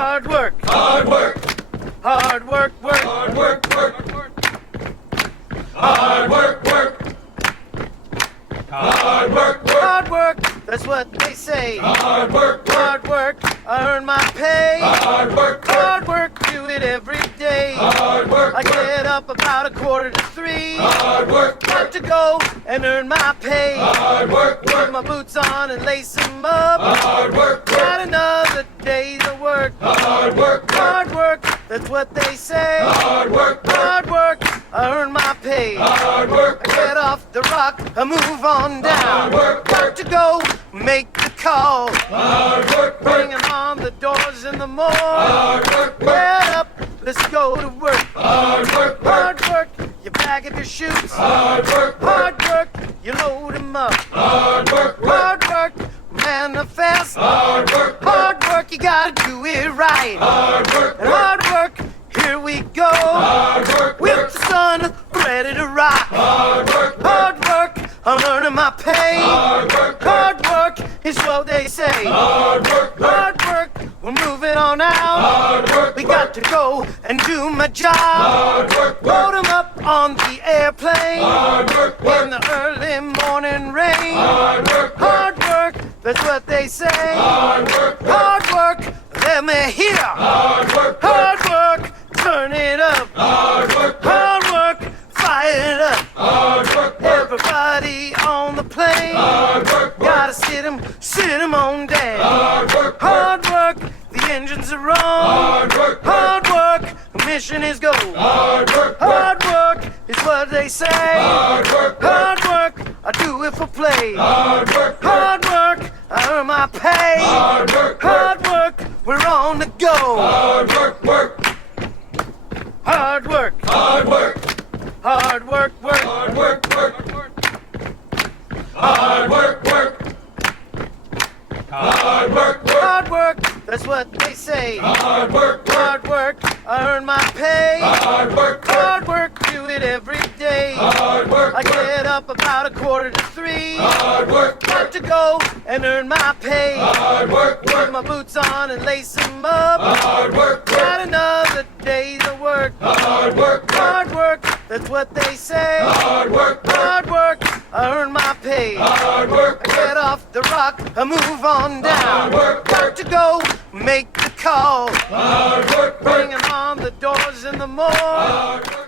Hard work. Hard work. Hard work, work. Hard work, work. Hard work, work. Hard work, work. Hard work, that's what they say. Hard work, work. Hard work, I earn my pay. Hard work, work. Hard work, do it every day. Hard work, I work. get up about 2:45. Hard work, Got work. to go and earn my pay. Hard work, Put work. my boots on and lace them up. Hard work, Got work. another day's of work. Hard work, work. Hard work, that's what they say. Hard work, work. Hard work, I earn my pay. Hard work, I work. get off the rock, I move on down. Hard work, Got work. to go, make the call. Hard work, work. Bringing on the doors in the morning. Hard work, work. Get up, let's go to work. Hard work, work. Hard work, you bag up your shoes. Hard work, work. Hard work, you load them up. Hard work, work. Hard work, manifest. Hard work, work. Hard work, you gotta do it right. Hard work, And work. hard work, here we go. Hard work, With work. the sun ready to rock. Hard work, work. Hard work, I'm earning my pay. Hard work, work. Hard work is what they say. Hard work, work. Hard work, we're moving on out. Hard work, We work. got to go and do my job. Hard work, Load work. 'em up on the airplane. Hard work, work. In the early morning rain. Hard work, work. Hard work, that's what they say. Hard work, work. Hard work, let me hear. Hard work, work. Hard work, turn it up. Hard work, work. Hard work, fire it up. Hard work, work. Everybody on the plane. Hard work, work. Gotta sit 'em on down. Hard work, work. Hard work, the engines are on. Hard work, work. Hard work, the mission is go. Hard work, work. Hard work is what they say. Hard work, work. Hard work, I do it for play. Hard work, work. Hard work, I earn my pay. Hard work, work. Hard work, we're on the go. Hard work, work. Hard work, Hard work. hard work, work. Hard work, work. Hard work, work. Hard work, work. Hard work, that's what they say. Hard work, work. Hard work, I earn my pay. Hard work, work. Hard work, do it every day. Hard work, I work. get up about 2:45. Hard work, Got work. to go and earn my pay. Hard work, Put work. my boots on and lace them up. Hard work, Got work. another day's of work. Hard work, work. Hard work, that's what they say. Hard work, work. Hard work, I earn my pay. Hard work, I get work. off the rock, I move on down. Hard work, Got work. to go, make the call. Hard work, work. Bringing on the doors in the morning. Hard work.